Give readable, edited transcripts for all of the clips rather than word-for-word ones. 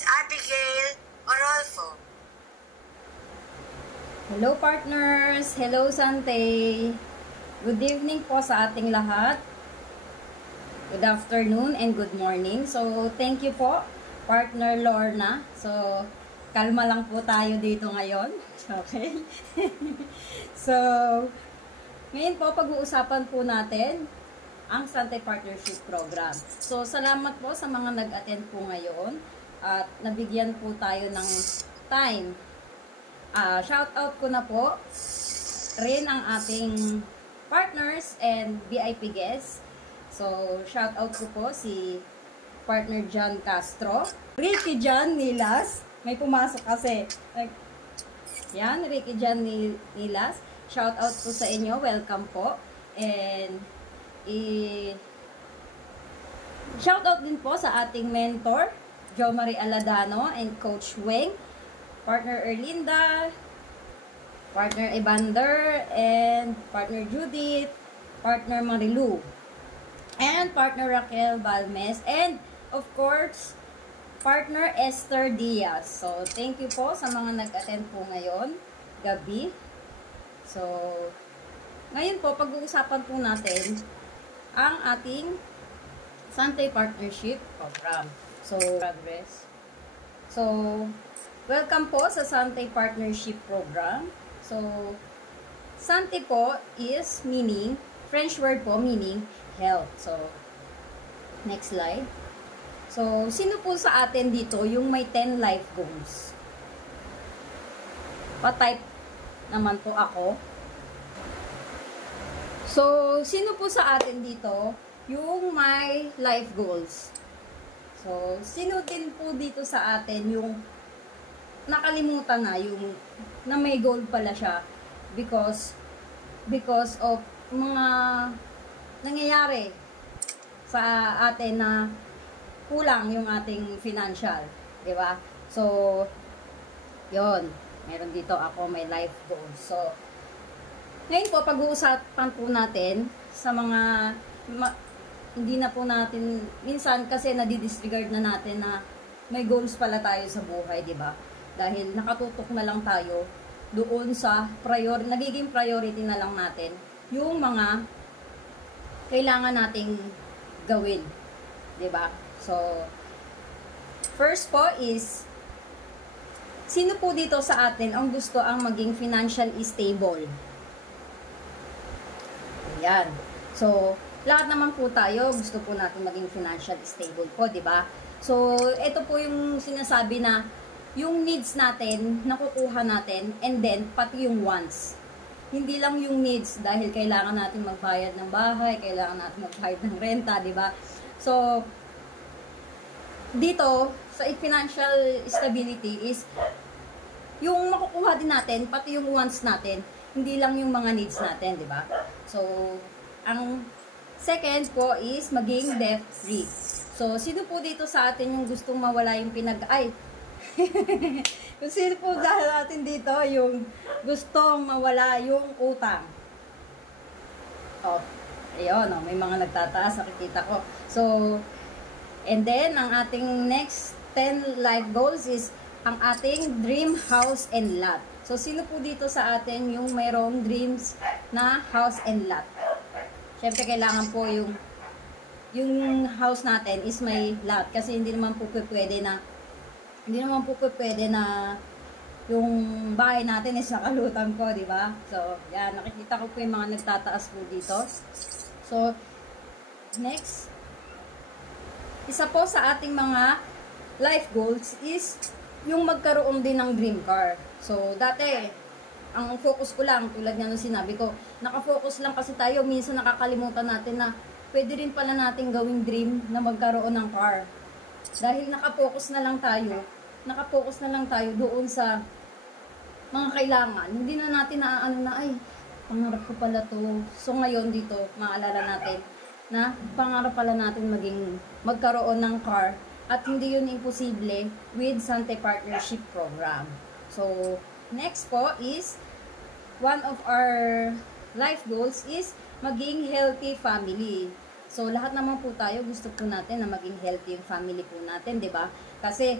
Abigail Orolfo. Hello partners! Hello Sante! Good evening po sa ating lahat. Good afternoon and good morning. So, thank you po, partner Lorna. So, kalma lang po tayo dito ngayon. Okay? So, ngayon po, pag-uusapan po natin ang Sante Partnership Program. So, salamat po sa mga nag-attend po ngayon at nabigyan po tayo ng time. Shout out ko na po rin ang ating partners and VIP guests. So, shout out ko po si partner John Castro, Ricky John Nilas. May pumasok kasi. Yan, Ricky John Nilas. Shout out po sa inyo. Welcome po. And shout out din po sa ating mentor, Jo Marie Aladano and Coach Weng, partner Erlinda, partner Evander, and partner Judith, partner Marilu, and partner Raquel Balmes, and of course, partner Esther Diaz. So, thank you po sa mga nag-attend po ngayon, gabi. So, ngayon po, pag-uusapan po natin ang ating Sante Partnership Program. So, progress. So, welcome po sa Sante Partnership Program. So, Sante po is meaning, French word po meaning health. So, next slide. So, sino po sa atin dito yung may 10 life goals? Pa-type naman po ako. So, sino po sa atin dito yung may life goals? So, sino din po dito sa atin yung nakalimutan na yung na may goal pala siya because of mga nangyayari sa atin na kulang yung ating financial, di ba? So, yon, meron dito ako may life goals. So, ngayon po pag-uusapan po natin sa mga hindi na po natin minsan kasi nadi-disregard na natin na may goals pala tayo sa buhay, di ba? Dahil nakatutok na lang tayo doon sa nagiging priority na lang natin yung mga kailangan nating gawin, di ba? So, first po is, sino po dito sa atin ang gusto ang maging financially stable? Ayan. So, lahat naman po tayo, gusto po natin maging financially stable po, di ba? So, ito po yung sinasabi na yung needs natin, nakukuha natin, and then, pati yung wants. Hindi lang yung needs dahil kailangan natin magbayad ng bahay, kailangan natin magbayad ng renta, di ba? So, dito, sa financial stability is, yung makukuha din natin, pati yung wants natin, hindi lang yung mga needs natin, di ba? So, ang second po is maging debt-free. So, sino po dito sa atin yung gustong mawala yung sino po dahil natin dito yung gustong mawala yung utang? Oh, ayun, oh, may mga nagtataas, nakikita ko. So, and then, ang ating next 10 life goals is ang ating dream house and lot. So, sino po dito sa atin yung mayroong dreams na house and lot? Siyempre, kailangan po yung house natin is may lot. Kasi hindi naman po pwede na yung bahay natin is nakalutang ko, di ba? So, yan, nakikita ko po yung mga nagtataas po dito. So, next, isa po sa ating mga life goals is yung magkaroon din ng dream car. So, dati, ang focus ko lang, tulad nga nung sinabi ko, nakafocus lang kasi tayo, minsan nakakalimutan natin na pwede rin pala natin gawing dream na magkaroon ng car. Dahil nakafocus na lang tayo doon sa mga kailangan. Hindi na natin naaano na, ay, pangarap ko pala to. So, ngayon dito, maalala natin na pangarap pala natin magkaroon ng car at hindi yun imposible with Sante Partnership Program. So, next po is, one of our life goals is maging healthy family. So, lahat naman po tayo, gusto po natin na maging healthy yung family po natin, di ba? Kasi,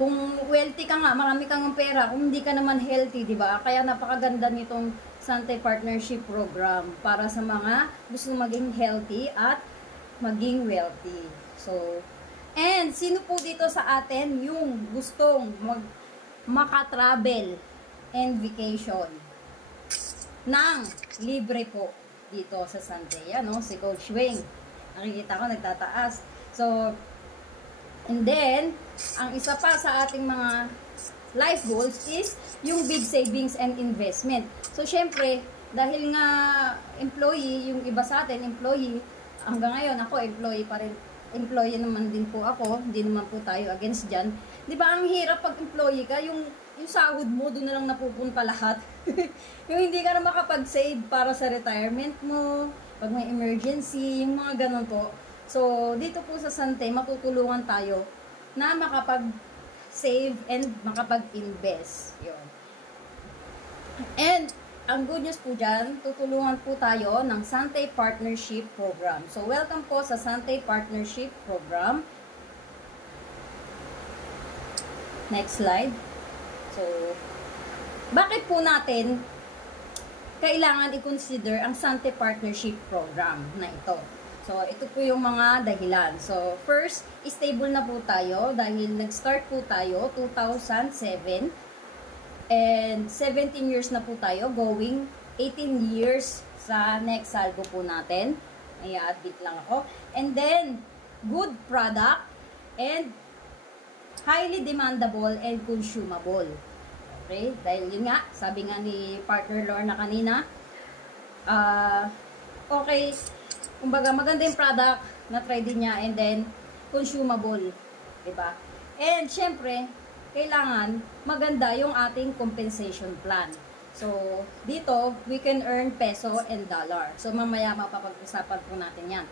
Kung wealthy ka nga, marami kang pera, kung hindi ka naman healthy, di ba? Kaya napakaganda nitong Sante Partnership Program para sa mga gusto maging healthy at maging wealthy. So, and sino po dito sa atin yung gustong maka-travel and vacation ng libre po dito sa Sante? Yan, no? Si Coach Wing. Nakikita ko, nagtataas. So, and then, ang isa pa sa ating mga life goals is yung big savings and investment. So, syempre, dahil nga employee, yung iba sa atin, employee, hanggang ngayon, ako, employee pa rin. Employee naman din po ako, hindi naman po tayo against dyan. Di ba, ang hirap pag employee ka, yung sahod mo, doon na lang napupunta lahat. Yung hindi ka na makapag-save para sa retirement mo, pag may emergency, yung mga ganun po. So, dito po sa Sante, matutulungan tayo na makapag-save and makapag-invest. Yun. And, ang good news po dyan, tutulungan po tayo ng Sante Partnership Program. So, welcome po sa Sante Partnership Program. Next slide. So, bakit po natin kailangan i-consider ang Sante Partnership Program na ito? So, ito po yung mga dahilan. So, first, stable na po tayo dahil nag-start po tayo 2007 and 17 years na po tayo, going 18 years sa next salgo po natin. Ay, update lang ako. And then, good product and highly demandable and consumable. Okay? Dahil yun nga, sabi nga ni partner Lorna kanina, okay, kumbaga, maganda yung product na try din niya and then consumable, diba? And syempre, kailangan maganda yung ating compensation plan. So, dito, we can earn peso and dollar. So, mamaya mapapag-usapan po natin yan.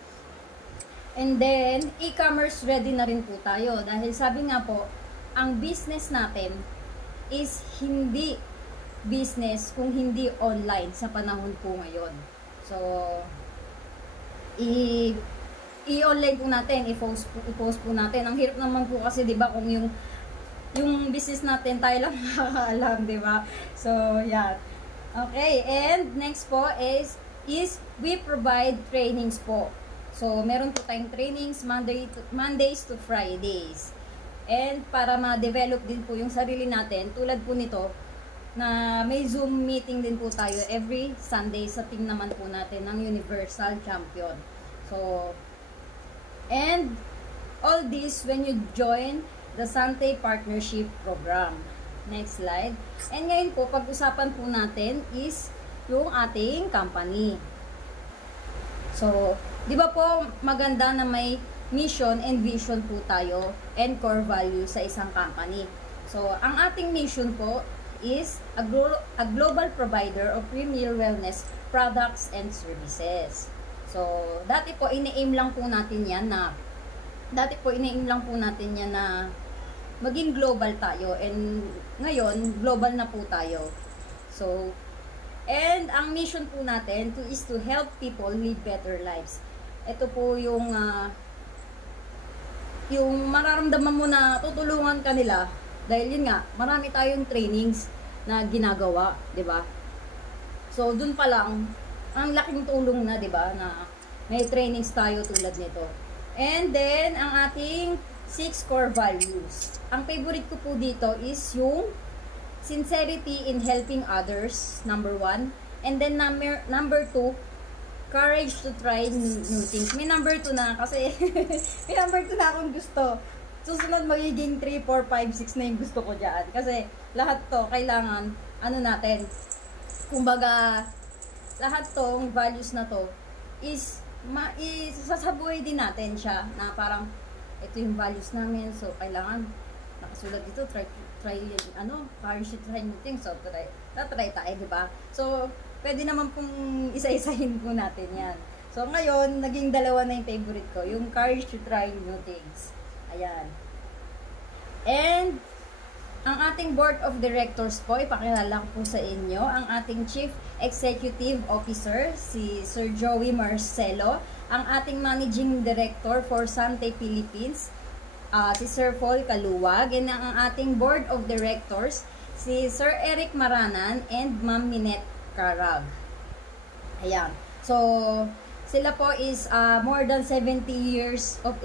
And then, e-commerce ready na rin po tayo. Dahil sabi nga po, ang business natin is hindi business kung hindi online sa panahon po ngayon. So, i-online po natin, i-post po natin. Ang hirap naman po kasi, 'di ba, kung yung business natin tayo lang nakakaalam, 'di ba? So, yeah. Okay, and next po is we provide trainings po. So, meron po tayong trainings Mondays to Fridays. And para ma-develop din po yung sarili natin, tulad po nito, na may Zoom meeting din po tayo every Sunday sa team naman po natin ng Universal Champion. So, and all this when you join the Sante Partnership Program. Next slide. And ngayon po, pag-usapan po natin is yung ating company. So, di ba po maganda na may mission and vision po tayo and core value sa isang company. So, ang ating mission po is a global provider of premier wellness products and services. So, dati po ini-aim lang po natin yan na maging global tayo, and ngayon global na po tayo. So, and ang mission po natin is to help people live better lives. Ito po yung mararamdaman mo na tutulungan ka nila. Dahil yun nga, marami tayong trainings na ginagawa, 'di ba? So, dun pa lang ang laking tulong na, 'di ba, na may trainings tayo tulad nito. And then ang ating 6 core values. Ang favorite ko po dito is yung sincerity in helping others, number 1. And then number 2, courage to try new things. May number 2 na kasi may number 2 na akong gusto. Susunod magiging 3, 4, 5, 6 na yung gusto ko dyan. Kasi lahat to kailangan, natin, kumbaga, lahat tong values na to is sasabuhay din natin siya na parang ito yung values namin. So, kailangan nakasulat dito, try courage to try new things. So, try tayo, diba? So, pwede naman pong isa-isahin po natin yan. So, ngayon, naging dalawa na yung favorite ko. Yung courage to try new things. Ayan. And, ang ating board of directors po, ipakilala ko po sa inyo, ang ating Chief Executive Officer, si Sir Joey Marcelo, ang ating Managing Director for Sante Philippines, si Sir Paul Kaluwag, and ang ating Board of Directors, si Sir Eric Maranan and Ma'am Minette Carag. Ayan. So, sila po is more than 70 years of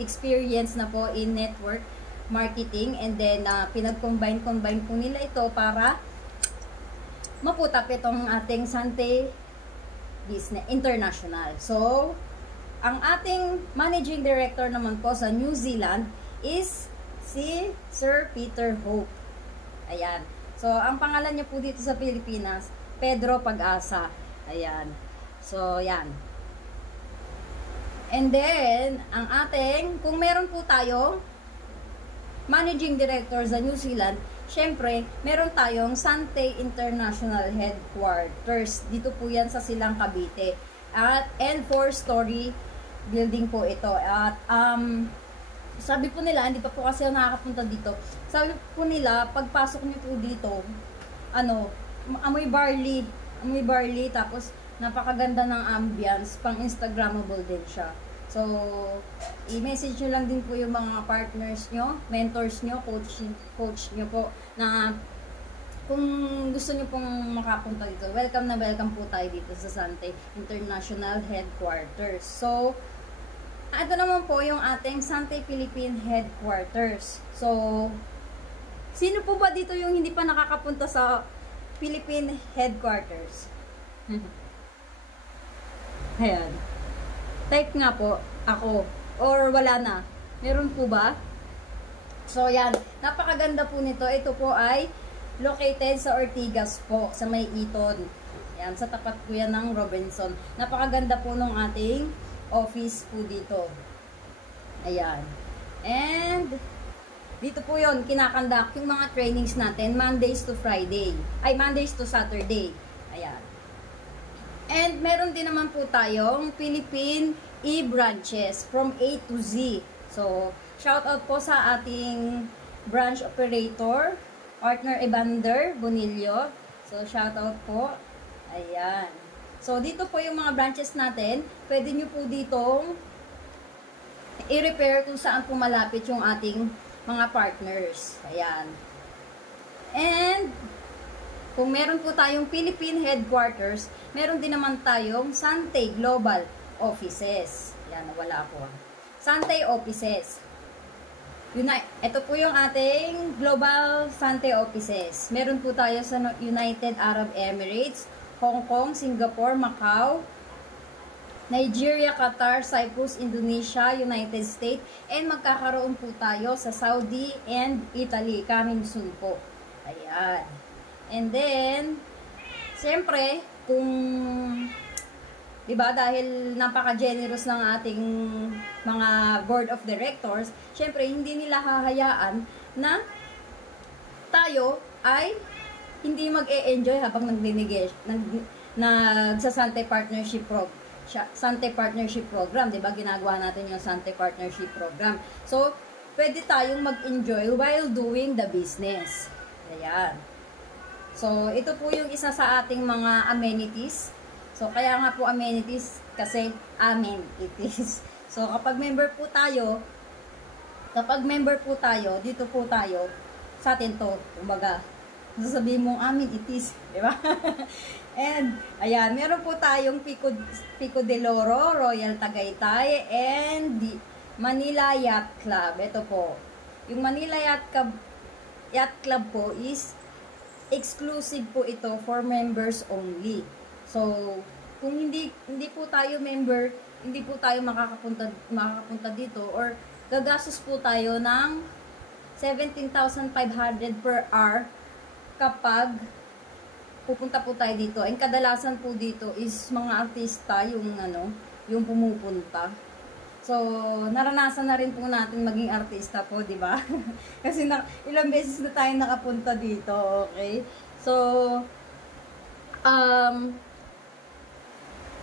experience na po in network marketing, and then pinag-combine po nila ito para maputap itong ating Sante Business International. So, ang ating managing director naman po sa New Zealand is si Sir Peter Hope. Ayan. So, ang pangalan niya po dito sa Pilipinas, Pedro Pag-asa. Ayan. So, yan. And then, ang ating, kung meron po tayo managing director sa New Zealand, syempre, meron tayong Sante International Headquarters. Dito po yan sa Silang, Cavite. And 4-story building po ito. At sabi po nila, hindi pa po kasi nakakapunta dito. Sabi po nila, pagpasok niyo po dito, amoy barley, tapos napakaganda ng ambience, pang Instagrammable din siya. So, i-message nyo lang din po yung mga partners nyo, mentors nyo, coach nyo po, na kung gusto nyo pong makapunta dito, welcome na welcome po tayo dito sa Sante International Headquarters. So, ito naman po yung ating Sante Philippine Headquarters. So, sino po ba dito yung hindi pa nakakapunta sa Philippine Headquarters? Ayan. Type nga po, ako. Or wala na. Meron po ba? So, yan. Napakaganda po nito. Ito po ay located sa Ortigas po, sa May Iton. Yan, sa tapat po yan ng Robinson. Napakaganda po nung ating office po dito. Ayan. And, dito po yon kinakandak yung mga trainings natin, Mondays to Friday. Ay, Mondays to Saturday. Ayan. And meron din naman po tayong Philippine e-branches from A to Z. So, shout out po sa ating branch operator, partner Evander Bonillo. So, shout out po. Ayan. So, dito po yung mga branches natin. Pwede nyo po ditong i-repair kung saan po malapit yung ating mga partners. Ayan. And, kung meron po tayong Philippine Headquarters, meron din naman tayong Sante Global Offices. Yan, wala ako. Sante Offices. Ito po yung ating Global Sante Offices. Meron po tayo sa United Arab Emirates, Hong Kong, Singapore, Macau, Nigeria, Qatar, Cyprus, Indonesia, United States, and magkakaroon po tayo sa Saudi and Italy. Coming soon po. Ayan. And then, siyempre, kung, diba, dahil napaka-generous ng ating mga board of directors, siyempre, hindi nila hahayaan na tayo ay hindi mag-e-enjoy habang nagsa-Sante Partnership Program, diba? Ginagawa natin yung Sante Partnership Program. So, pwede tayong mag-enjoy while doing the business. Ayan. So, ito po yung isa sa ating mga amenities. So, kaya nga po amenities kasi amenities. So, kapag member po tayo, dito po tayo, sa atin to, kumbaga, sasabihin mong amenities, di ba? And, ayan, meron po tayong Pico de Loro, Royal Tagaytay, and Manila Yacht Club. Ito po. Yung Manila Yacht Club po is exclusive po ito for members only. So, kung hindi po tayo member, hindi po tayo makakapunta dito, or gagastos po tayo ng 17,500 per hour kapag pupunta po tayo dito. And kadalasan po dito is mga artista yung pumupunta. So, naranasan na rin po natin maging artista po, di ba? Kasi ilang beses na tayo nakapunta dito, okay? So,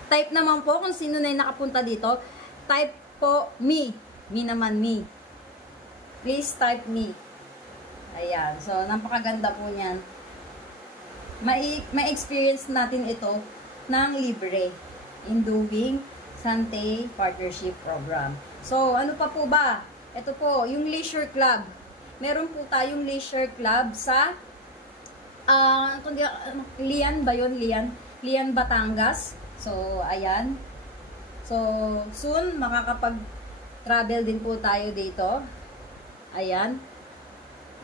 type naman po kung sino na yung nakapunta dito. Type po me. Me naman, me. Please type me. Ayan. So, napakaganda po niyan. Ma-experience natin ito ng libre in doing Sante Partnership Program. So, ano pa po ba? Ito po, yung leisure club. Meron po tayong leisure club sa Lian ba yun? Lian, Batangas. So, ayan. So, soon, makakapag-travel din po tayo dito. Ayan.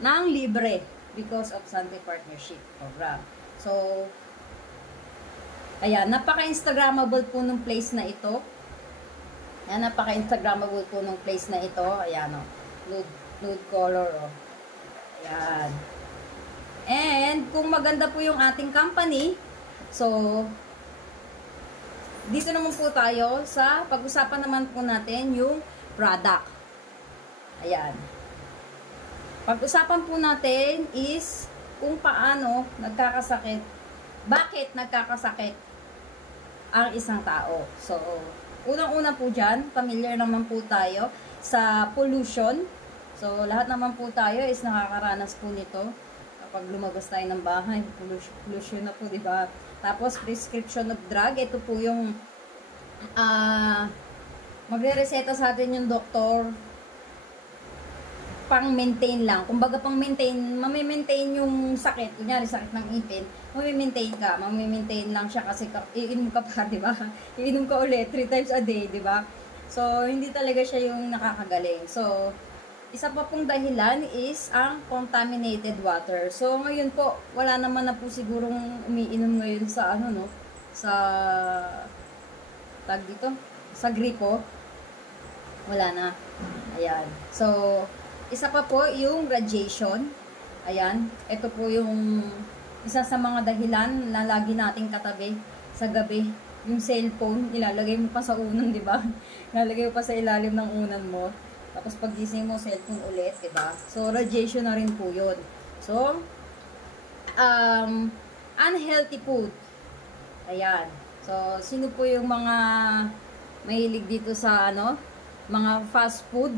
Nang libre because of Sunday Partnership Program. So, ayan. Napaka-instagrammable po ng place na ito. Ayan, napaka-instagrammable po ng place na ito. Ayan, o. Nude color, o. Ayan. And, kung maganda po yung ating company, so, dito naman po tayo sa pag-usapan naman po natin yung product. Ayan. Pag-usapan po natin is kung paano nagkakasakit, bakit nagkakasakit ang isang tao. So, unang-una po dyan, familiar naman po tayo sa pollution. So, lahat naman po tayo is nakakaranas po nito. Kapag lumabas tayo ng bahay, pollution na po, diba? Tapos, prescription of drug. Ito po yung magre-reseta sa atin yung doktor pang-maintain lang. Kumbaga pang-maintain, mami-maintain yung sakit. Kunyari, sakit ng ipin, mami-maintain ka. Mami-maintain lang siya kasi iinom ka pa, diba? Iinom ka ulit 3 times a day, diba? So, hindi talaga siya yung nakakagaling. So, isa pa pong dahilan is ang contaminated water. So, ngayon po, wala naman na po sigurong umiinom ngayon sa ano, no? Sa tag dito, sa gripo. Wala na. Ayan. So, isa pa po yung radiation. Ayan. Ito po yung isa sa mga dahilan na lagi nating katabi sa gabi. Yung cellphone, ilalagay mo pa sa unan, di ba? Ilalagay mo pa sa ilalim ng unan mo. Tapos pagising mo, cellphone ulit, diba? So, radiation na rin po yun. So, unhealthy food. Ayan. So, sino po yung mga mahilig dito sa, ano, mga fast food?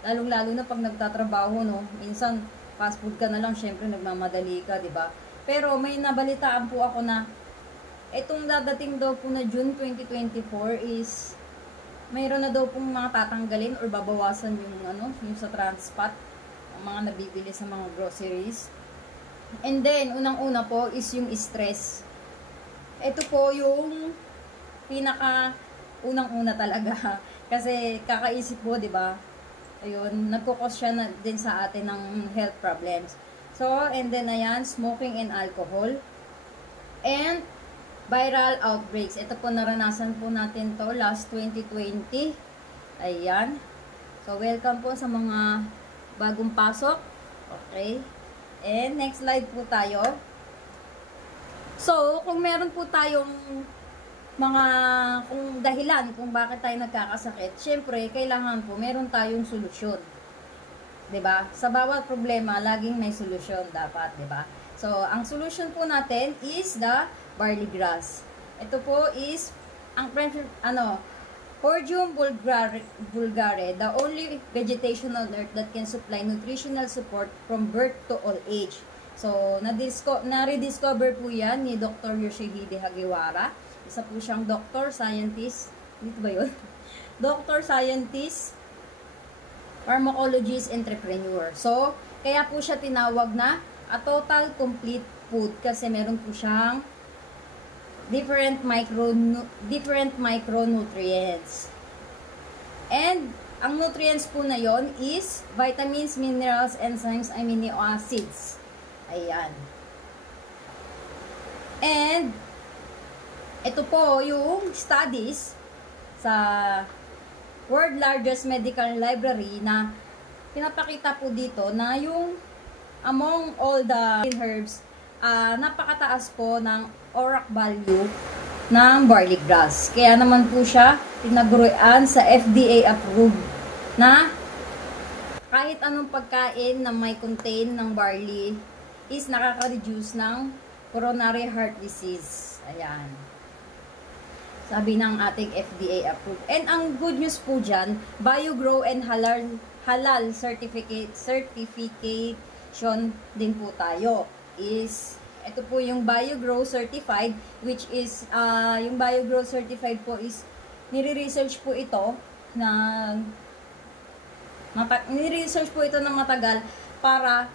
Lalong-lalo na pag nagtatrabaho, no? Minsan, fast food ka na lang, syempre, nagmamadali ka, diba? Pero, may nabalitaan po ako na, itong dadating daw po na June 2024 is mayroon na daw pong mga tatanggalin or babawasan yung ano, yung sa transpat, ang mga nabibili sa mga groceries. And then, unang-una po is yung stress. Ito po yung pinaka unang-una talaga. Kasi kakaisip po, 'di ba? Ayun, nagko-cause siya na din sa atin ng health problems. So, and then ayan, smoking and alcohol. And viral outbreaks. Ito po, naranasan po natin to last 2020. Ayan. So, welcome po sa mga bagong pasok. Okay. And next slide po tayo. So, kung meron po tayong mga kung dahilan kung bakit tayo nagkakasakit, syempre, kailangan po meron tayong solusyon. 'Di ba? Sa bawat problema, laging may solusyon dapat, 'di ba? So, ang solution po natin is the barley grass. Ito po is ang Hordeum vulgare, the only vegetation on earth that can supply nutritional support from birth to old age. So, na-rediscover po yan ni Dr. Yoshihide Hagiwara. Isa po siyang doctor, scientist. Dito ba yun? Doctor, scientist, pharmacologist, entrepreneur. So, kaya po siya tinawag na a total complete food kasi meron po siyang different micronutrients. And ang nutrients po na yon is vitamins, minerals, enzymes, amino acids. Ayan. And ito po yung studies sa world largest medical library na pinapakita po dito na yung among all the herbs, napakataas po ng ORAC value ng barley grass. Kaya naman po siya tinaguruan sa FDA approved na kahit anong pagkain na may contain ng barley is nakaka-reduce ng coronary heart disease. Ayan. Sabi ng ating FDA approved. And ang good news po dyan, BioGrow and halal certification din po tayo. Ito po yung BioGrow certified, which is, yung BioGrow certified po is, nire-research po ito na Ni-research po ito ng matagal para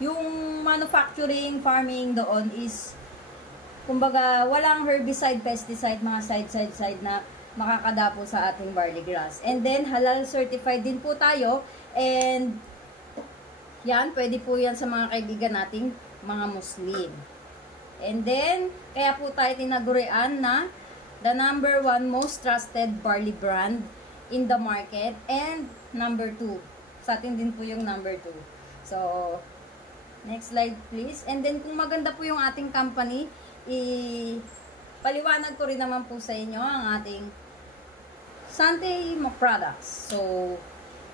yung manufacturing, farming doon is kumbaga walang herbicide, pesticide, mga side na makakadapo sa ating barley grass. And then halal certified din po tayo, and yan, pwede po yan sa mga kaibigan nating mga Muslim. And then, kaya po tayo tinagurian na the number 1 most trusted barley brand in the market, and number 2. Sa atin din po yung number 2. So, next slide please. And then, kung maganda po yung ating company, paliwanag ko rin naman po sa inyo ang ating Sante products. So,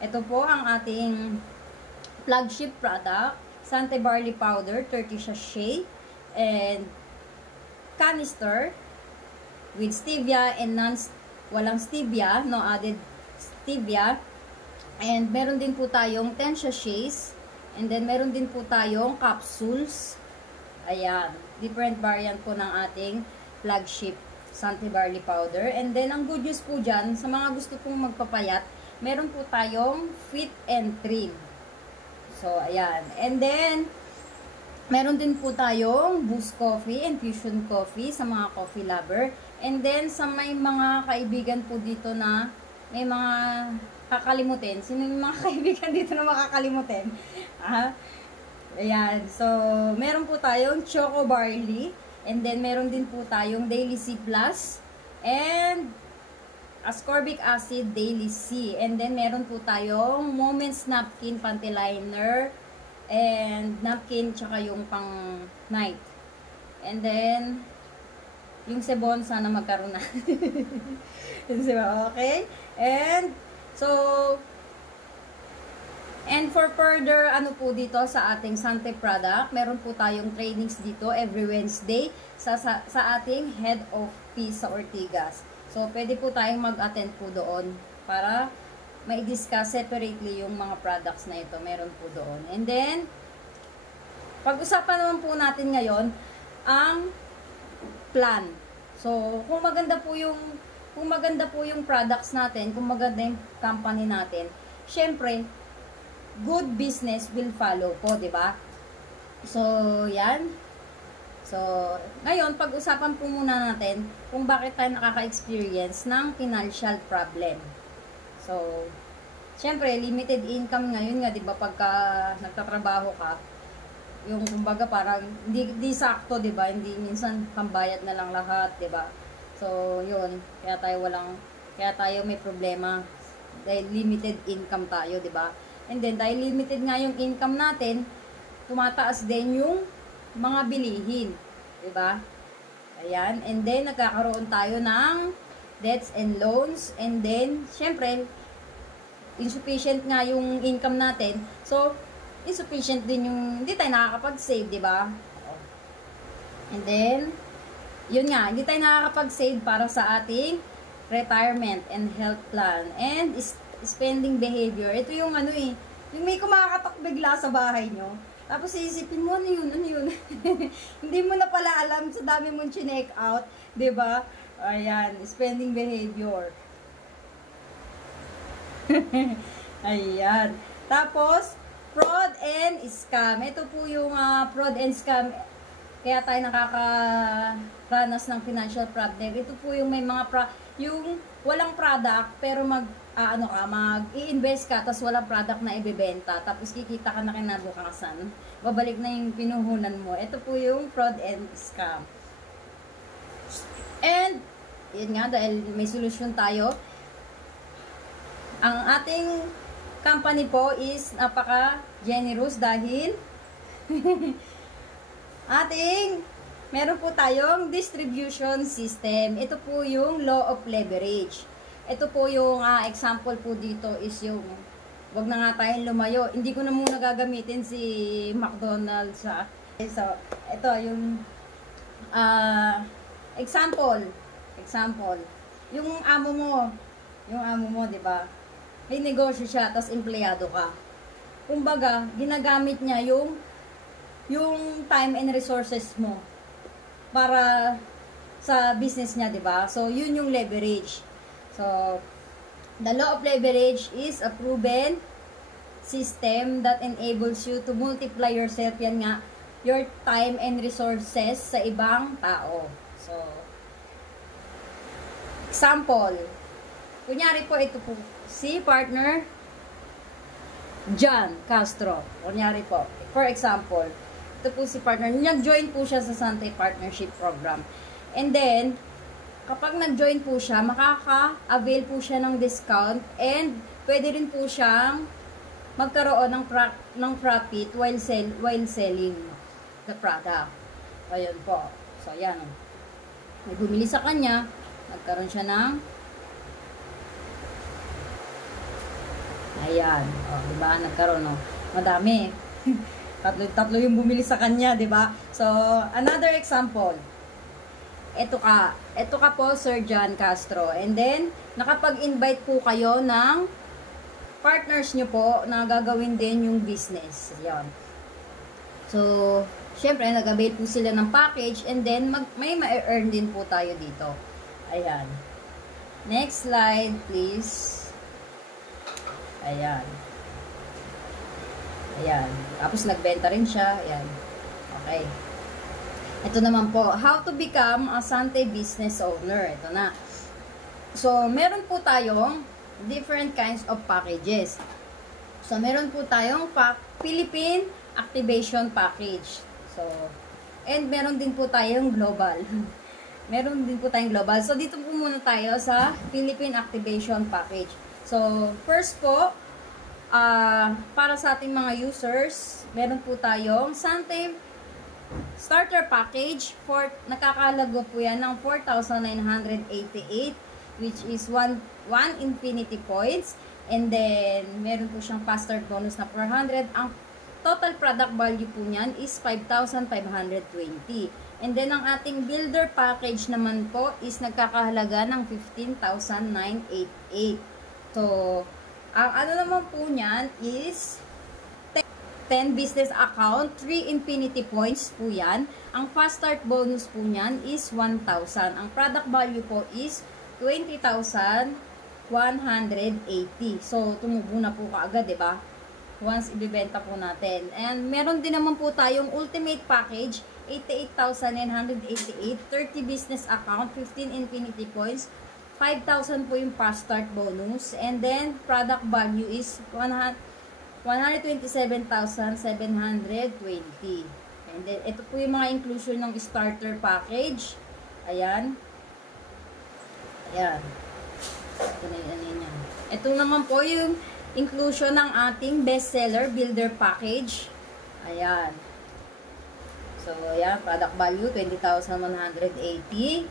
ito po ang ating flagship product, Sante Barley Powder, 30 sachet, and canister with stevia and walang stevia, no added stevia. And meron din po tayong 10 sachets, and then meron din po tayong capsules. Ayan, different variant po ng ating flagship Sante Barley Powder. And then ang good news po dyan, sa mga gusto pong magpapayat, meron po tayong fit and trim. So, ayan. And then, meron din po tayong Boost Coffee and Fusion Coffee sa mga coffee lover. And then, sa may mga kaibigan po dito na may mga kakalimutin. Sino yung mga kaibigan dito na makakalimutin? Ayan. So, meron po tayong Choco Barley. And then, meron din po tayong Daily C Plus. And ascorbic acid Daily C. And then, meron po tayong Moments Napkin Panty Liner. And napkin, tsaka yung pang night. And then, yung sebon, sana magkaroon na. Okay? And, so, and for further, ano po dito sa ating Sante product, meron po tayong trainings dito every Wednesday sa ating Head of Peace sa Ortigas. So, pwede po tayong mag-attend po doon para mai-discuss separately yung mga products na ito. Meron po doon. And then, pag-usapan naman po natin ngayon ang plan. So, kung maganda po yung products natin, kung maganda yung company natin, syempre, good business will follow po, di ba? So, yan. So, ngayon, pag-usapan po muna natin kung bakit tayo nakaka-experience ng financial problem. So, syempre, limited income ngayon nga, di ba, pagka nagtatrabaho ka, yung kumbaga parang di sakto, di ba? Hindi minsan pambayad na lang lahat, di ba? So, yun, kaya tayo may problema dahil limited income tayo, di ba? And then dahil limited nga yung income natin, tumataas din yung mga bilihin, di ba? Ayan, and then nagkakaroon tayo ng debts and loans, and then syempre insufficient nga yung income natin. So, insufficient din yung, hindi tayo nakakapag-save, di ba? And then, yun nga, hindi tayo nakakapag-save para sa ating retirement and health plan. And spending behavior. Ito yung ano yung may kumakatok bigla sa bahay nyo. Tapos isipin mo, ano yun? Hindi mo na pala alam sa dami mong chinek out. di ba? Ayan, spending behavior. Ayan. Tapos, fraud and scam. Ito po yung fraud and scam. Kaya tayo nakakaranas ng financial problem. Ito po yung may mga yung walang product pero mag-i-invest ka tapos walang product na ibebenta tapos kikita ka na kinabukasan. Babalik na yung pinuhunan mo. Ito po yung fraud and scam. And yun nga, dahil may solusyon tayo, ang ating company po is napaka-generous dahil meron po tayong distribution system. Ito po yung law of leverage. Ito po yung example po dito is yung wag na nga tayong lumayo. Hindi ko na muna gagamitin si McDonald's. So, ito yung example. Yung amo mo, di ba? May negosyo siya, tapos empleyado ka. Kumbaga, ginagamit niya yung time and resources mo para sa business niya, 'di ba? So, yun yung leverage. So, The law of leverage is a proven system that enables you to multiply yourself, yan nga, your time and resources sa ibang tao. So, example, kunyari po, ito po, si partner John Castro. Kunyari po, for example, ito po si partner, nag-join po siya sa Santay Partnership Program. And then, kapag nag-join po siya, makaka-avail po siya ng discount and pwede rin po siyang magkaroon ng profit while selling the product. Ayun po. So, ayan. May bumili sa kanya, nagkaroon siya ng ayan. O, diba? Nagkaroon, no? Madami. Tatlo yung bumili sa kanya, diba? So, another example. Ito ka po, Sir John Castro. And then, nakapag-invite po kayo ng partners nyo po na gagawin din yung business. Yan. So, syempre, nag-avail po sila ng package and then, may ma-earn din po tayo dito. Ayan. Next slide, please. Ayan. Ayan. Tapos, nagbenta rin siya. Ayan. Okay. Ito naman po, how to become a Santay business owner. Ito na. So, meron po tayong different kinds of packages. So, meron po tayong Philippine Activation Package. So, and meron din po tayong global. Meron din po tayong global. So, dito po muna tayo sa Philippine Activation Package. So, first po, para sa ating mga users, meron po tayong Santay Starter Package. Nakakalago po yan ng 4,988, which is 1 infinity points. And then, meron po siyang fast start bonus na 400. Ang total product value po niyan is 5,520. And then, ang ating builder package naman po is nagkakahalaga ng 15,988. So, ang ano naman po niyan is 10 business account, 3 infinity points po yan. Ang fast start bonus po niyan is 1,000. Ang product value po is 20,180. So, tumubo na po kaagad, diba? Once ibibenta po natin. And meron din naman po tayong ultimate package, 88,988, 30 business account, 15 infinity points, 5,000 po yung fast start bonus. And then, product value is 127,720. And then, ito po yung mga inclusion ng starter package. Ayan. Ayan. Ito na yung ano yan. Ito naman po yung inclusion ng ating bestseller builder package. Ayan. So, ayan. Product value, 20,180.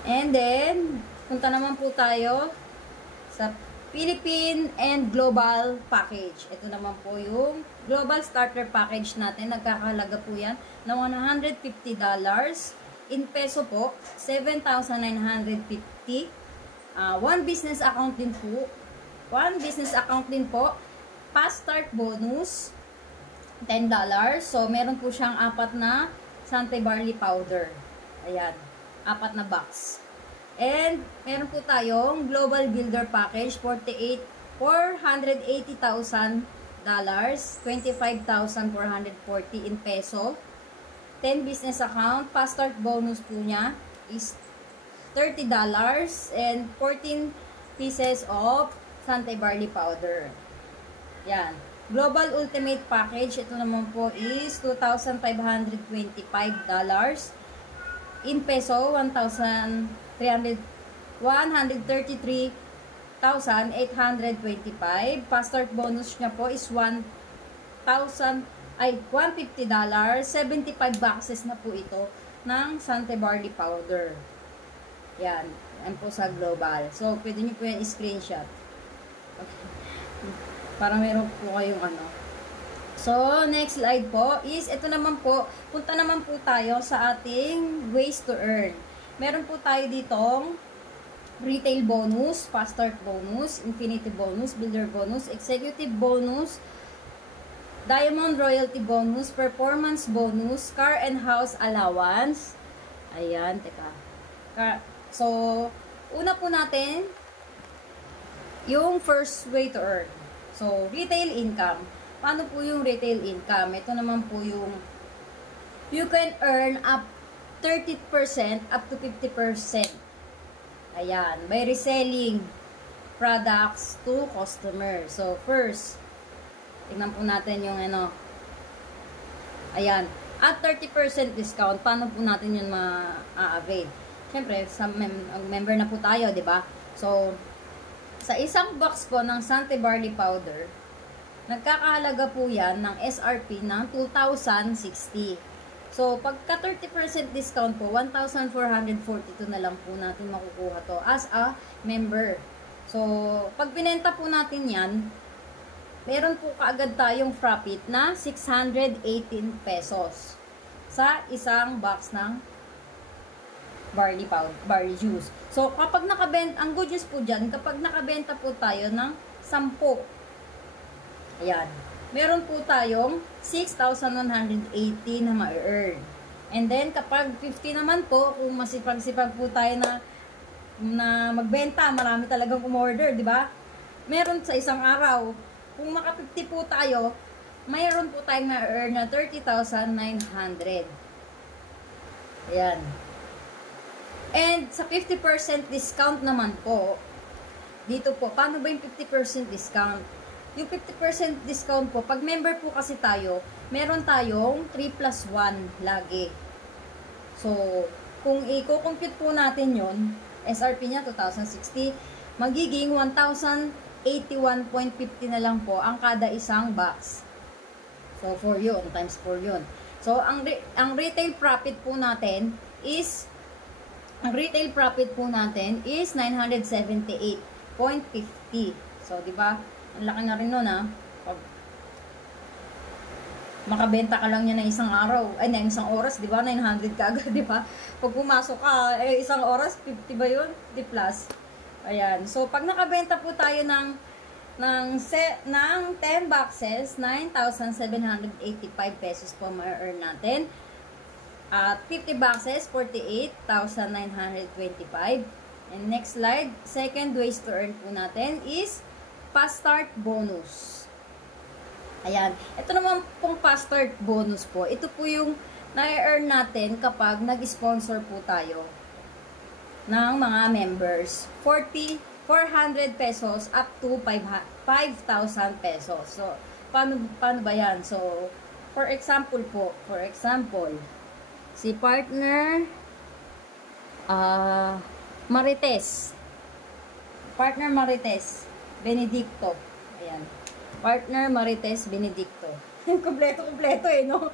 And then, punta naman po tayo sa Philippine and Global Package. Ito naman po yung Global Starter Package natin. Nagkakahalaga po yan ng $150. In peso po, 7,950. One business account din po. Fast start bonus, $10. So, meron po siyang 4 na Santay Barley Powder. Ayan. 4 na box. And, meron po tayong Global Builder Package, $480,000, 25,440 in peso. 10 business account, fast start bonus po niya is $30 and 14 pieces of Santay Barley Powder. Yan. Global Ultimate Package, ito naman po is $2,525. In peso, 133,825. Fast start bonus niya po is $150. 75 boxes na po ito ng Santay Barley Powder. Yan. Yan po sa global. So, pwede nyo po yan i-screenshot. Para meron po kayong ano. So, next slide po is, ito naman po, punta naman po tayo sa ating ways to earn. Meron po tayo ditong retail bonus, fast start bonus, infinity bonus, builder bonus, executive bonus, diamond royalty bonus, performance bonus, car and house allowance. Ayan, teka. So, una po natin, yung first way to earn. So, retail income. Paano po yung retail income? Ito naman po yung you can earn up 30% up to 50%. Ayan, by reselling products to customer. So, first, tingnan po natin yung ano. Ayan, at 30% discount, paano po natin yun ma-avail? Siyempre, member na po tayo, di ba? So, sa isang box po ng Sante Barley Powder, nagkakahalaga po yan ng SRP ng 2,060. So, pagka 30% discount po, 1,442 na lang po natin makukuha to as a member. So, pag binenta po natin yan, meron po kaagad tayong profit na 618 pesos sa isang box ng barley powder, barley juice. So, kapag nakabenta, ang good news po dyan, kapag nakabenta po tayo ng 10, ayan, meron po tayong 6,180 na ma-earn. And then, kapag 50 naman po, kung masipag-sipag po tayo na magbenta, marami talagang umorder, di ba? Meron sa isang araw, kung maka 50 po tayo, mayroon po tayong ma-earn na 30,900. Ayan. And sa 50% discount naman po, dito po, paano ba yung 50% discount? Yung 50% discount po, pag member po kasi tayo, meron tayong 3+1 lagi. So, kung i-compute po natin yon, SRP niya 2,060, magiging 1,081.50 na lang po ang kada isang box. So, 4 yun, times 4 yun. So, ang retail profit po natin is 978.50. So, di ba? Ang laki na rin nun, ha? Pag makabenta ka lang niya na isang araw, ay na isang oras, di ba? 900 ka agad, di ba? Pag pumasok ka, isang oras, 50 ba yun? 50 plus. Ayan. So, pag nakabenta po tayo ng 10 boxes, 9,785 pesos po ma-earn natin. At 50 boxes, 48,925. And next slide, second ways to earn po natin is fast start bonus. Ayan. Ito naman pong fast start bonus po. Ito po yung na-earn natin kapag nag-sponsor po tayo ng mga members. 400 pesos up to 5,000 pesos. So, paano ba yan? So, for example, si partner Marites. Partner Marites Benedicto. Ayan. Partner Marites Benedicto. Kompleto no?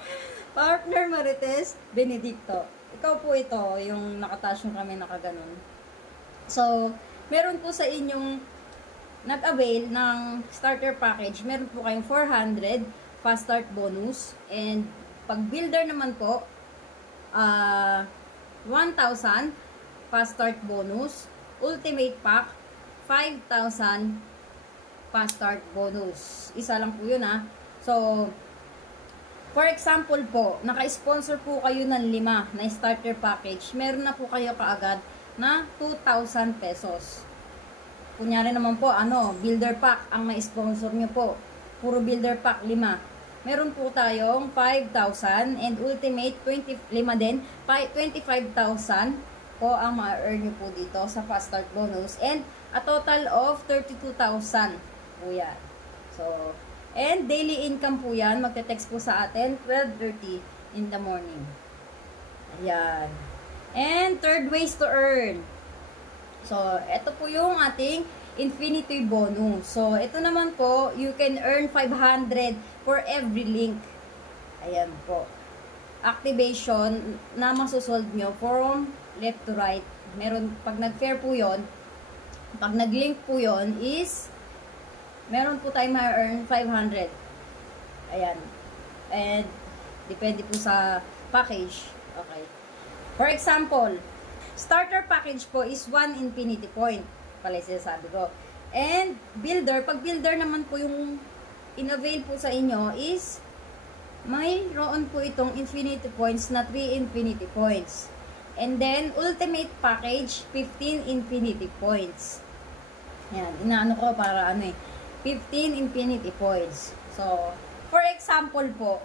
Partner Marites Benedicto. Ikaw po ito, yung nakataas yung kami nakaganon. So, meron po sa inyong nag-avail ng starter package. Meron po kayong 400 fast start bonus. And pag builder naman po, 1,000 fast start bonus. Ultimate pack, 5,000 fast start bonus. Isa lang po yun, ha. So, for example po, naka-sponsor po kayo ng 5 na starter package. Meron na po kayo kaagad na 2,000 pesos. Kunyari naman po, builder pack ang na-sponsor nyo po. Puro builder pack, 5. Meron po tayong 5,000 and ultimate 25 din, 25,000 po ang ma-earn nyo po dito sa fast start bonus. And a total of 32,000 po yan. So, and daily income po yan. Magte-text po sa atin 12:30 in the morning. Ayan. And third ways to earn. So, ito po yung ating infinity bonus. So, ito naman po, you can earn 500 for every link. Ayan po. Activation na masusold nyo from left to right. Meron, pag nag-fair po yon, pag nag-link po yon is, meron po tayo ma-earn 500. Ayan. And, depende po sa package. Okay. For example, starter package po is 1 infinity point. Pala sinasabi ko. And, builder, pag builder naman po yung in-avail po sa inyo is, mayroon po itong infinity points na 3 infinity points. And then, ultimate package, 15 infinity points. Yan, inaano ko para ano 15 infinity points. So, for example po,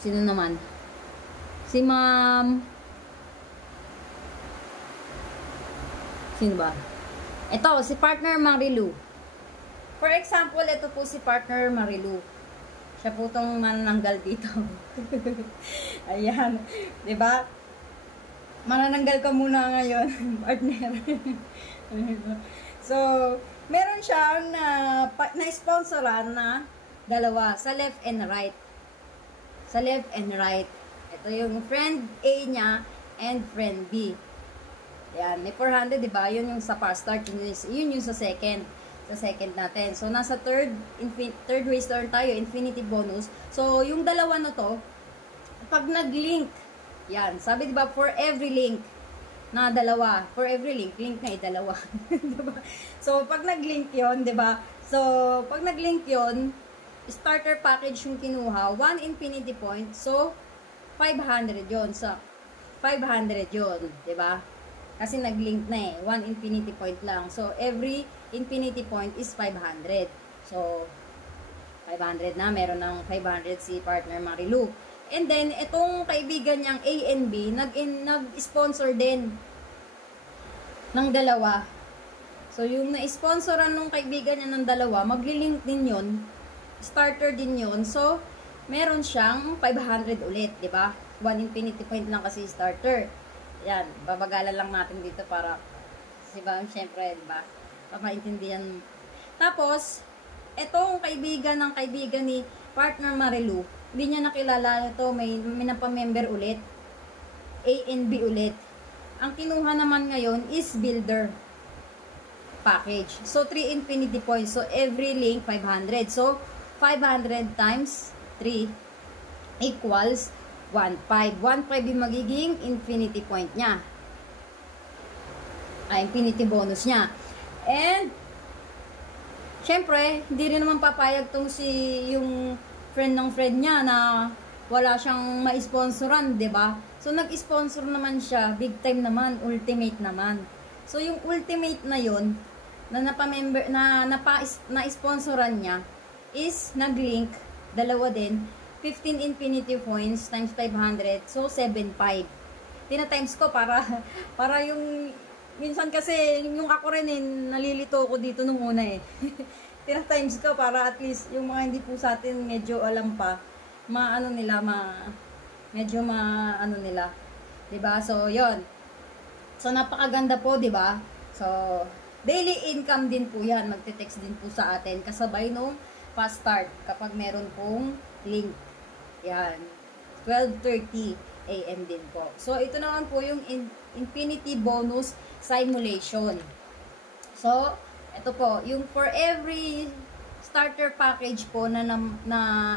sino naman? Si Ma'am, sino ba? Ito, si partner Marilu. For example, ito po si partner Marilu. Siya po itong manananggal dito. Ayan. Diba? Manananggal ka muna ngayon, partner. So, meron siyang na-sponsoran na dalawa, sa left and right. Sa left and right. Ito yung friend A niya and friend B. Ayan, may 400, diba? Yun yung sa fast start. Yun yung sa second. Sa second natin. So, nasa third race turn tayo, infinity bonus. So, yung dalawa na to, pag nag-link, yan, sabi diba, for every link na dalawa, for every link na dalawa. Diba? So, pag nag-link yun, diba? So, pag nag-link yun, starter package yung kinuha, 1 infinity point, so, 500 yun. So, 500 yun, diba? Kasi nag-link na 1 infinity point lang. So, every infinity point is 500. So, 500 na. Meron ng 500 si partner Marilu. And then, itong kaibigan niyang A and B, nag-sponsor din ng dalawa. So, yung na-sponsoran ng kaibigan niya ng dalawa, magli-link din yun. Starter din yun. So, meron siyang 500 ulit, di ba? 1 infinity point lang kasi starter. Yan, babagalan lang natin dito para, diba, syempre, diba? Papaintindihan. Tapos, etong kaibigan ng kaibigan ni partner Marilu, hindi niya nakilala ito, may napamember ulit. A and B ulit. Ang kinuha naman ngayon is builder package. So, 3 infinity points. So, every link, 500. So, 500 times 3 equals 1.5. 1.5 yung magiging infinity point niya. Infinity bonus niya. And, syempre, hindi rin naman papayag tong yung friend ng friend niya na wala siyang ma-sponsoran, 'di ba? So, nag-sponsor naman siya, big time naman, ultimate naman. So, yung ultimate na yon na napamember, na-sponsoran niya, is nag-link, dalawa din, 15 infinity points times 500, so 7.5. Tina-times ko para yung, minsan kasi, yung ako rin nalilito ako dito nung una Tina-times ko para at least yung mga hindi po sa atin medyo alam pa, medyo nila. 'Di ba? So, 'yon. So, napakaganda po, 'di ba? So, daily income din po 'yan. Magte-text din po sa atin kasabay nung fast start kapag meron pong link. Yan. 12:30 AM din po. So, ito naman po yung infinity bonus simulation. So, ito po, yung for every starter package po na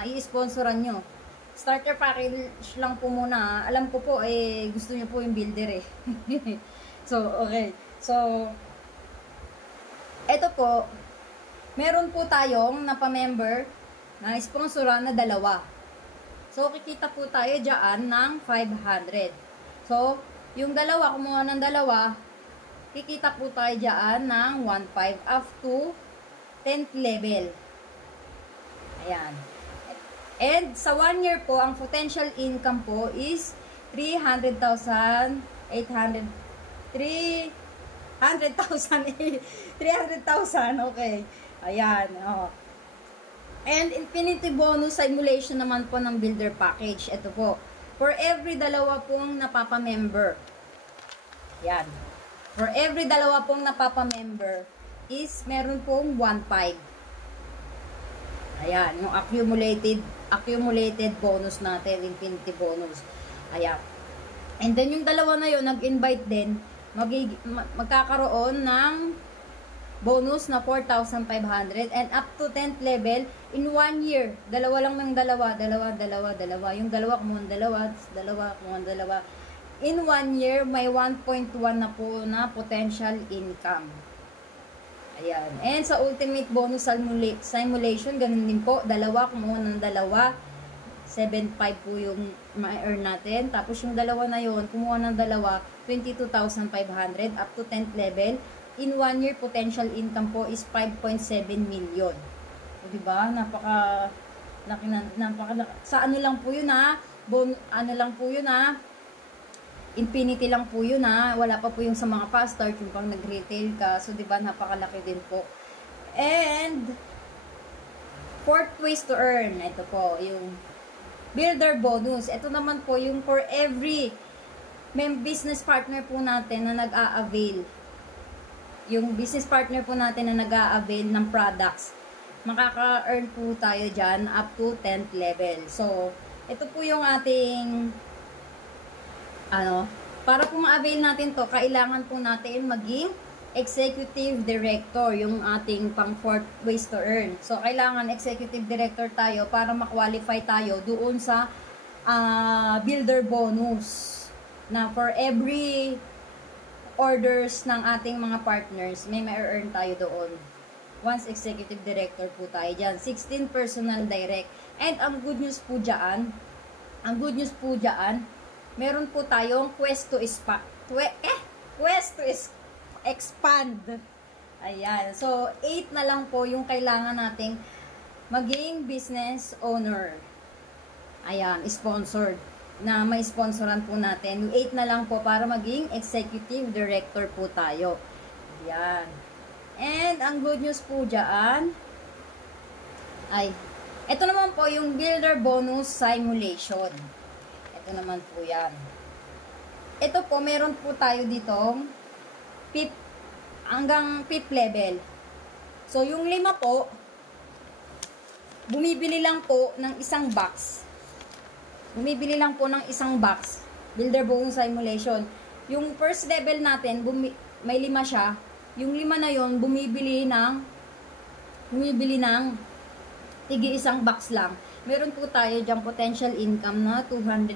i-sponsoran nyo. Starter package lang po muna. Alam ko po, gusto nyo po yung builder So, okay. So, ito po, meron po tayong napamember na sponsoran na dalawa. So, kikita po tayo dyan ng 500. So, yung dalawa, kumuha ng dalawa, kikita po tayo dyan ng 1.5 up to 10th level. Ayan. And sa 1 year po, ang potential income po is 300,000, 300,000, okay. Ayan, And infinity bonus simulation naman po ng builder package. Ito po, for every dalawa pong napapamember. Ayan. For every dalawa pong napapamember is meron pong 1.5. Ayan, yung accumulated bonus natin, infinity bonus. Ayan. And then yung dalawa na yun, nag-invite din, magkakaroon ng bonus na 4,500 and up to 10th level in 1 year. Dalawa lang ng dalawa. Yung dalawa, kumuha dalawa. In 1 year, may 1.1 na po na potential income. Ayan. And sa ultimate bonus simulation, ganun din po. Dalawa, kumuha ng dalawa. 7.5 po yung ma-earn natin. Tapos yung dalawa na yun, kumuha ng dalawa, 22,500 up to 10th level in 1 year potential income po is 5.7 million. O, diba? Napaka sa ano lang po yun ha, ano lang po yun ha, infinity lang po yun ha, wala pa po yung sa mga fast start, yung pang nag-retail ka, so diba napakalaki din po. And fourth ways to earn, ito po yung builder bonus. Ito naman po yung for every business partner po natin na nag-a-avail, yung business partner po natin na nag-a-avail ng products, makaka-earn po tayo dyan up to 10th level. So, ito po yung ating para po ma-avail natin to, kailangan po natin maging executive director, yung ating pang fourth ways to earn. So, kailangan executive director tayo para ma-qualify tayo doon sa builder bonus na for every orders ng ating mga partners, may ma-earn tayo doon. Once executive director po tayo dyan. 16 personal direct. And ang good news po dyan, meron po tayong quest to expand. Ayan. So, 8 na lang po yung kailangan nating maging business owner. Ayan, sponsored. Na may sponsoran po natin. 8 na lang po para maging executive director po tayo. Ayan. And, ang good news po dyan, ito naman po yung builder bonus simulation. Ito naman po yan. Ito po, meron po tayo ditong hanggang 5th level. So, yung 5 po, bumibili lang po ng isang box. Builder bonus simulation. Yung first level natin, may 5 siya. Yung 5 na yon bumibili ng tigi isang box lang. Meron po tayo dyang potential income na 240.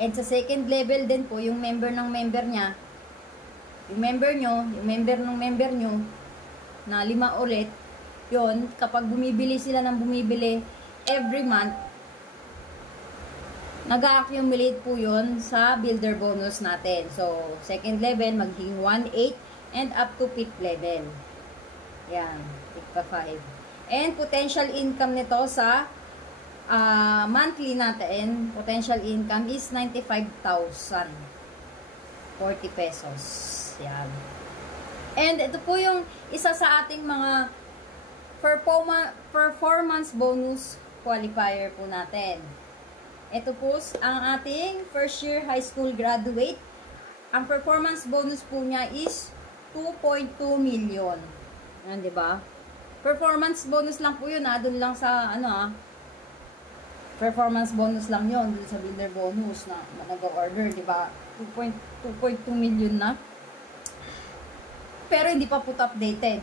And sa second level din po, yung member ng member niya, yung member nyo, na 5 ulit, yon kapag bumibili sila ng bumibili every month, nag-accumulate po yon sa builder bonus natin. So, second level, magiging 1.8 and up to 5th level. Yan, 5. And potential income nito sa monthly natin, potential income is 95,000. 40 pesos. Yan. And ito po yung isa sa ating mga performance bonus qualifier po natin. Ito po ang ating first year high school graduate. Ang performance bonus po niya is 2.2 million. Yan, di ba? Performance bonus lang po yun, doon lang sa, performance bonus lang yun, doon sa builder bonus na nag-order, di ba? 2.2 million na. Pero hindi pa po updated.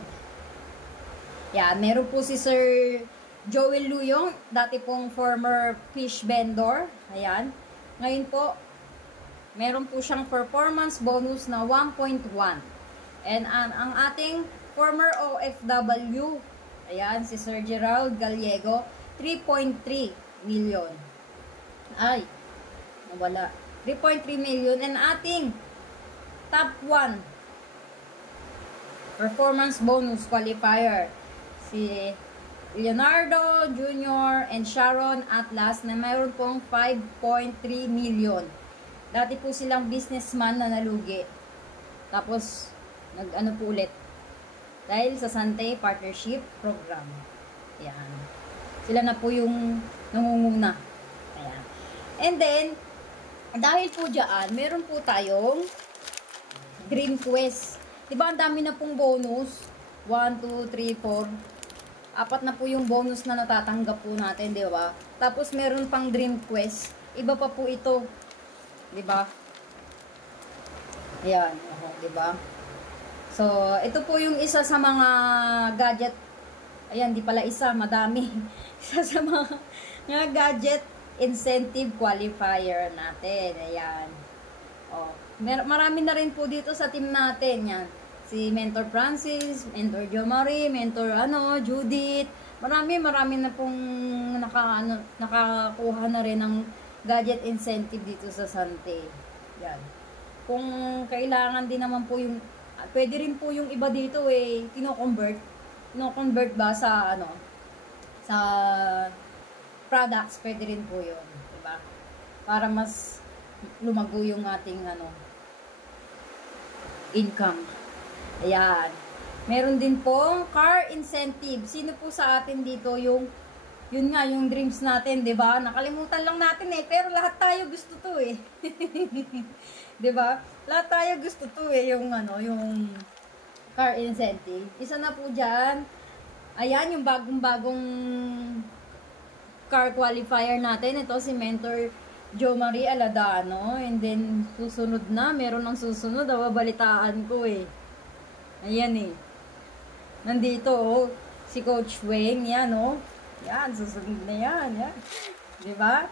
Yan, meron po si Sir Joel Luyong, dati pong former fish vendor. Ayan. Ngayon po, meron po siyang performance bonus na 1.1. And ang ating former OFW, ayan, si Sir Gerald Gallego, 3.3 million. Ay, nawala. 3.3 million. And ating top 1 performance bonus qualifier, si Leonardo Jr. and Sharon Atlas, na mayroon pong 5.3 million. Dati po silang businessman na nalugi. Tapos, nag-ano po ulit. Dahil sa Sante Partnership Program. Ayan. Sila na po yung nangunguna. Ayan. And then, dahil po dyan, meron po tayong Dream Quest. Diba, ang dami na pong bonus? 1, 2, 3, 4. 4 na po yung bonus na natatanggap po natin, di ba? Tapos, meron pang Dream Quest. Iba pa po ito. Di ba? Ayan. Di ba? So, ito po yung isa sa mga gadget. Ayan, di pala isa, madami. Isa sa mga gadget incentive qualifier natin. Ayan. Oh, marami na rin po dito sa team natin. Yan. Si Mentor Francis, Mentor Jo Marie, Mentor Judith. Marami na pong nakakuha na rin ng gadget incentive dito sa Sante. Yan. Kung kailangan din naman po yung Pwede rin po yung iba dito kino-convert ba sa sa products, pwede rin po yun, diba? Para mas lumago yung ating income. Ayan. Meron din po car incentive. Sino po sa atin dito yung yun nga, yung dreams natin, 'di ba? Nakalimutan lang natin pero lahat tayo gusto 'to 'Di ba? Lahat tayo gusto 'to yung yung car incentive. Isa na po diyan. Ayan yung bagong-bagong car qualifier natin. Ito si Mentor Jo Marie Aladano. And then susunod na, meron ng susunod, balitaan ko Ayan nandito si Coach Wayne, yan yan, susunod na yan. Diba?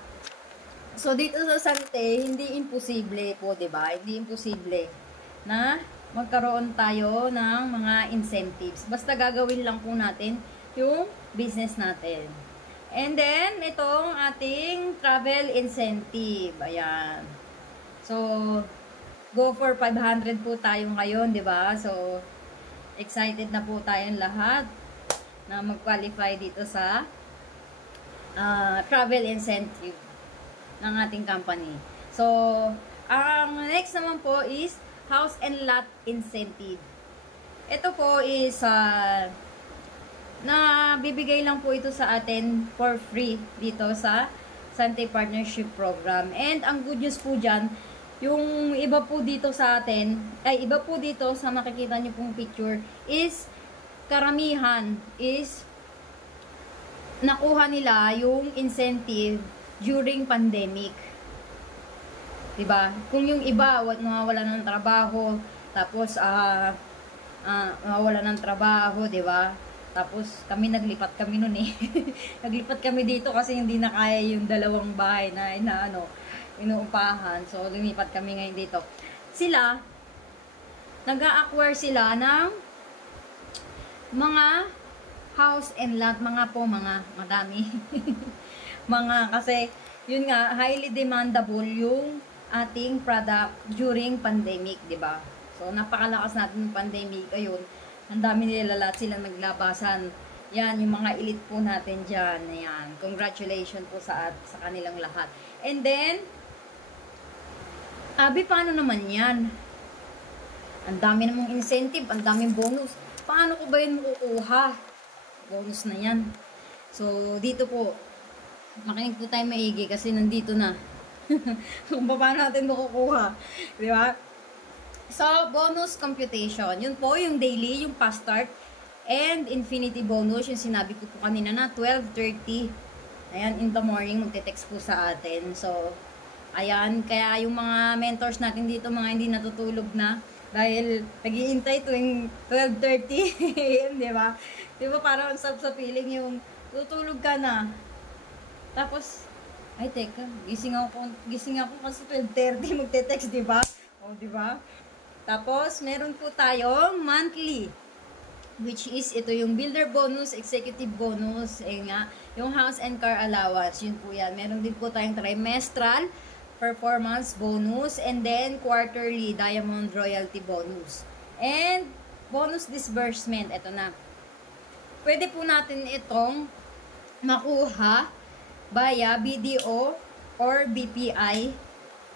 So, dito sa Sante, hindi imposible po, diba? Hindi imposible na magkaroon tayo ng mga incentives. Basta gagawin lang po natin yung business natin. And then, itong ating travel incentive. Ayan. So, go for 500 po tayo ngayon, diba? So, excited na po tayong lahat na mag-qualify dito sa travel incentive ng ating company. So, ang next naman po is house and lot incentive. Ito po is na bibigay lang po ito sa atin for free dito sa Sante Partnership Program. And ang good news po dyan, yung iba po dito sa atin, iba po dito sa makikita nyo pong picture is karamihan is nakuha nila yung incentive during pandemic. Diba? Kung yung iba nawawala ng trabaho, tapos nawawala ng trabaho, diba? Tapos kami naglipat kami noon naglipat kami dito kasi hindi na kaya yung dalawang bahay na inuupahan. So lumipat kami ngayon dito. Sila nag-a-acquire sila ng mga house and lot, mga madami. Kasi yun nga, highly demandable yung ating product during pandemic, di ba? So, napakalakas natin ng pandemic. Ayun, ang dami nila lahat silang naglabasan. Yan, yung mga elite po natin dyan. Ayan, congratulations po sa kanilang lahat. And then, paano naman yan? Ang dami namang incentive, ang daming bonus. Paano ko ba yun makukuha? Bonus na yan. So, dito po, makinig po tayo maigi kasi nandito na. Kung paano natin makukuha. Di ba? So, bonus computation. Yun po, yung daily, yung fast start, and infinity bonus. Yung sinabi ko po kanina na 12:30. Ayan, in the morning, magte-text po sa atin. So, ayan, kaya yung mga mentors natin dito, mga hindi natutulog na, dahil nag-iintay tuwing 12:30 di ba? Di ba parang sa feeling yung tutulog ka na. Tapos, ay teka, gising ako kasi 12:30 magte-text, di ba? O, di ba? Tapos, meron po tayong monthly, which is ito yung builder bonus, executive bonus, yung house and car allowance, yun po yan. Meron din po tayong trimestral performance bonus, and then quarterly diamond royalty bonus. And bonus disbursement, ito na. Pwede po natin itong makuha via BDO or BPI.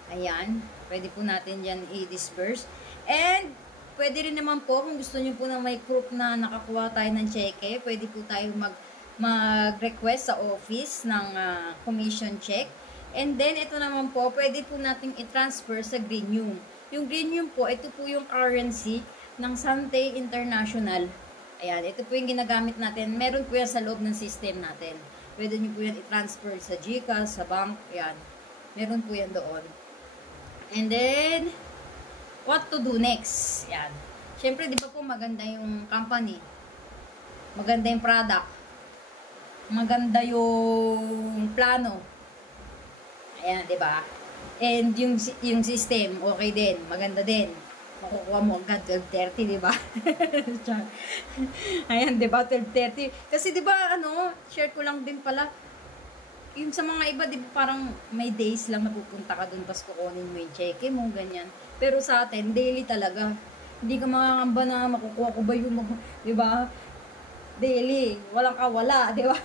Ayan, pwede po natin dyan i-disburse. And pwede rin naman po, kung gusto nyo po na may proof na nakakuha tayo ng cheque, pwede po tayo mag-request sa office ng commission check. And then, ito naman po, pwede po natin i-transfer sa Greenium. Yung Greenium po, ito po yung currency ng Sante International. Ayan, ito po yung ginagamit natin. Meron po yan sa loob ng system natin. Pwede nyo po yan i-transfer sa GCash, sa bank, ayan. Meron po yan doon. And then, what to do next? Ayan. Siyempre, di ba po maganda yung company? Maganda yung product. Maganda yung plano. Ayan, di ba? And yung system, okay din. Maganda din. Makukuha mo agad 12:30, di ba? Ayan, di ba? 12:30. Kasi di ba, share ko lang din pala. Yung sa mga iba, di ba, parang may days lang napupunta ka dun, tapos kukunin mo yung cheque mo, ganyan. Pero sa atin, daily talaga. Hindi ka makakamba na makukuha ko ba yung, di ba? Daily. Walang kawala, di ba?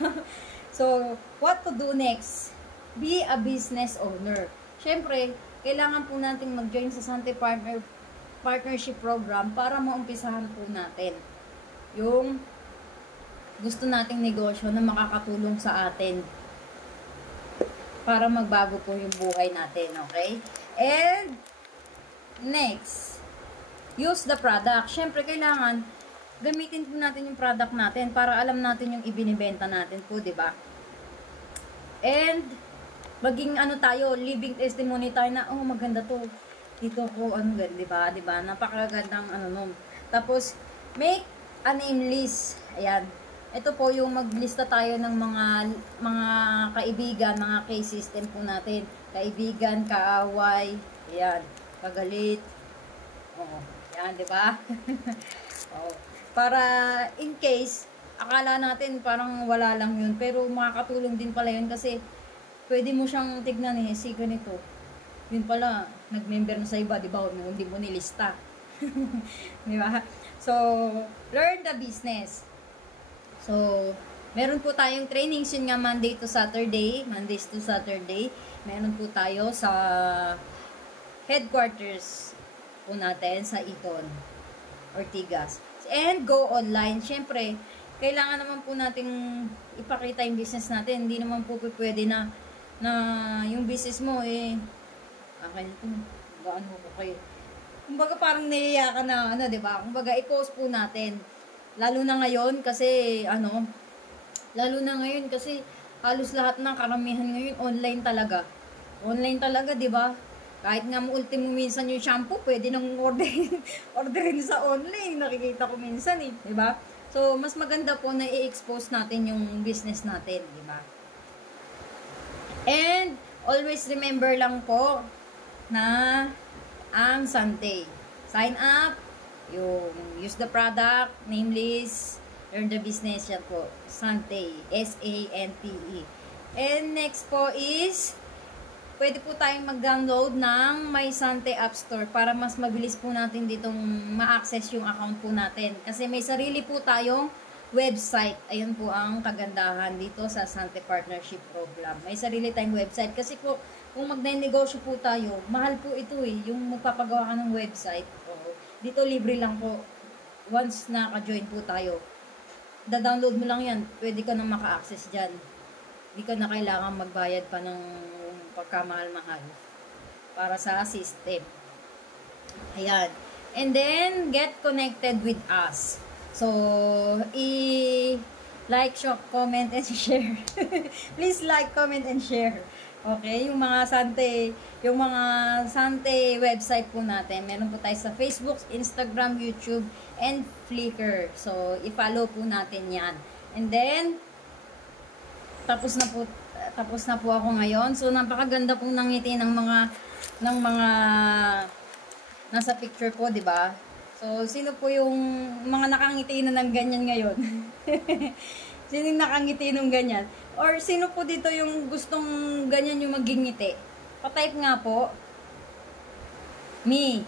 So, what to do next? Be a business owner. Siyempre, kailangan po natin mag-join sa Sante Partnership Program para maumpisahan po natin yung gusto nating negosyo na makakatulong sa atin para magbago po yung buhay natin, okay? And, next, use the product. Siyempre, kailangan gamitin po natin yung product natin para alam natin yung ibinibenta natin po, di ba? And, maging ano tayo, living testimony tayo na, oh, maganda to. Dito ko, ano gan, di ba? Di ba? Napakagandang ano nun. Tapos, make a name list. Ayan. Ito po yung maglista tayo ng mga kaibigan, mga case system po natin. Kaibigan, kaaway, ayan, kagalit. Oo, ayan, di ba? Oo. Para in case, akala natin parang wala lang yun, pero makakatulong din pala yun kasi pwede mo siyang tignan eh, si ganito. Yun pala, nag-member na sa iba, di ba? Hindi mo nilista. Di ba? So, learn the business. So, meron po tayong trainings yun nga Mondays to Saturday. Meron po tayo sa headquarters po natin sa Eton, Ortigas. And go online. Siyempre, kailangan naman po nating ipakita yung business natin. Hindi naman po pwede na yung business mo eh, akin ito, gaano ko kayo. Kumbaga parang naiya ka na, ano, diba? Kumbaga, i-post po natin. Lalo na ngayon kasi halos lahat ng karamihan ngayon online talaga. Online talaga, 'di ba? Kahit nga ultimo minsan yung shampoo, pwede nang orderin sa online. Nakikita ko minsan eh, 'di ba? So, mas maganda po na i-expose natin yung business natin, 'di ba? And always remember lang po na ang Sante. Sign up, yung use the product, name list, learn the business, yan po. Sante. S-A-N-T-E. And next po is, pwede po tayong mag-download ng My Sante App Store para mas mabilis po natin ditong ma-access yung account po natin. Kasi may sarili po tayong website. Ayun po ang kagandahan dito sa Sante Partnership Program. May sarili tayong website. Kasi po, kung magne-negosyo po tayo, mahal po ito eh. Yung magpapagawa ka ng website. Dito libre lang po. Once naka-join po tayo, da-download mo lang yan. Pwede ka nang maka-access dyan. Hindi ka na kailangan magbayad pa ng pagkamahal-mahal para sa system. Ayan. And then, get connected with us. So, like, comment, and share. Please like, comment, and share. Okay, yung mga Sante website po natin. Meron po tayo sa Facebook, Instagram, YouTube, and Flickr. So, i-follow po natin yan. And then, tapos na po ako ngayon. So, napakaganda po ng ngiti ng mga nasa picture po, di ba? So, sino po yung mga nakangiti na ng ganyan ngayon? Sino yung nakangiti ng ganyan? Or sino po dito yung gustong ganyan yung maging ngiti? Pa-type nga po. Me.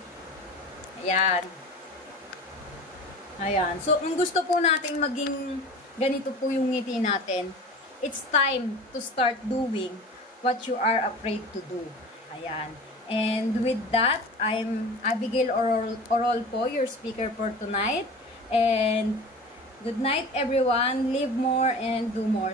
Ayan. Ayan. So, kung gusto po natin maging ganito po yung ngiti natin, it's time to start doing what you are afraid to do. Ayan. And with that, I'm Abigail Orol po, your speaker for tonight. And good night, everyone. Live more and do more.